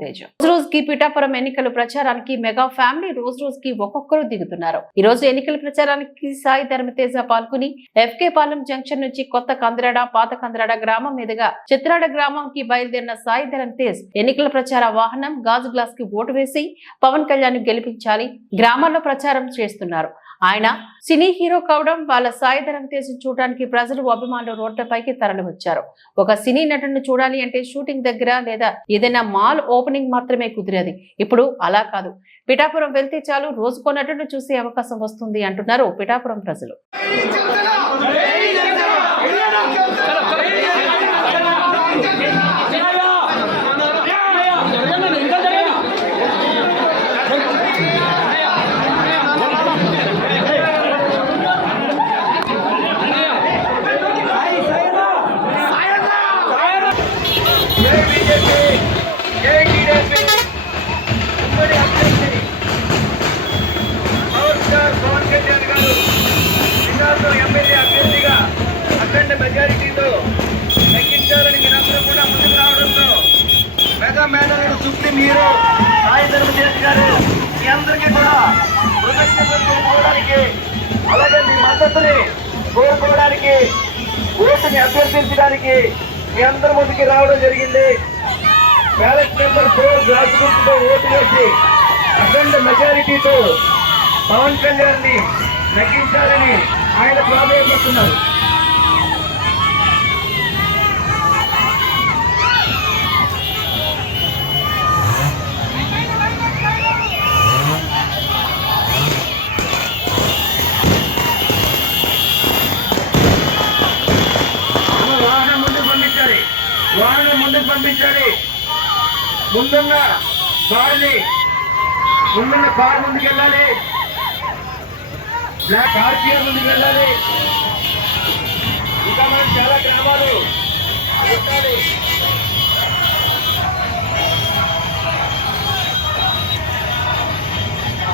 రోజు రోజుకి పిఠాపురం ఎన్నికల ప్రచారానికి మెగా ఫ్యామిలీ రోజు రోజుకి ఒక్కొక్కరు దిగుతున్నారు. ఈ రోజు ఎన్నికల ప్రచారానికి సాయి ధర్మతేజ పాల్గొని ఎఫ్కే పాలెం జంక్షన్ నుంచి కొత్త కంద్రాడ పాత కంద్రాడ గ్రామం మీదుగా చిత్రాడ గ్రామంకి బయలుదేరిన సాయి ధరమ్ తేజ్ ఎన్నికల ప్రచార వాహనం గాజు గ్లాస్కి ఓటు వేసి పవన్ కళ్యాణ్ గెలిపించాలి గ్రామాల్లో ప్రచారం చేస్తున్నారు. ఆయన సినీ హీరో కావడం వాళ్ళ సాయి ధర్మతేజ్ చూడడానికి ప్రజలు అభిమానులు రోడ్లపైకి తరలి వచ్చారు ఒక సినీ నటుడిని చూడాలి అంటే షూటింగ్ దగ్గర లేదా ఏదైనా మాల్ ఓపెన్ ఓపెనింగ్ మాత్రమే కుదిరేది. ఇప్పుడు అలా కాదు. పిఠాపురం వెళ్తే చాలు రోజుకో నటుడిని చూసే అవకాశం వస్తుంది అంటున్నారు పిఠాపురం ప్రజలు. Hey, supreme hero Sai Dharamtej గారు మీ అందరికీ కూడా కృతజ్ఞతలు తెలుపుకోవడానికి అలాగే మీ మద్దతుని కోరుకోవడానికి ఓటుని అభ్యర్థించడానికి మీ అందరి ముందుకి రావడం జరిగింది. బ్యాలెట్ నెంబర్ ఫోర్ రాజగుర్తుతో ఓటు వేసి అఖండ మెజారిటీతో పవన్ కళ్యాణ్ని నగ్గించాలని ఆయన ప్రాధాన్యపడుతున్నారు. వాహనం ముందుకు పంపించాలి. వాహనం ముందుకు పంపించాలి. ముందున్న కారుని ముందున్న కారు ముందుకు వెళ్ళాలి. బ్లాక్ ఆర్పిఆర్ చీర ముందుకు వెళ్ళాలి. ఇంకా మనం చాలా గ్రామాలు పెట్టాలి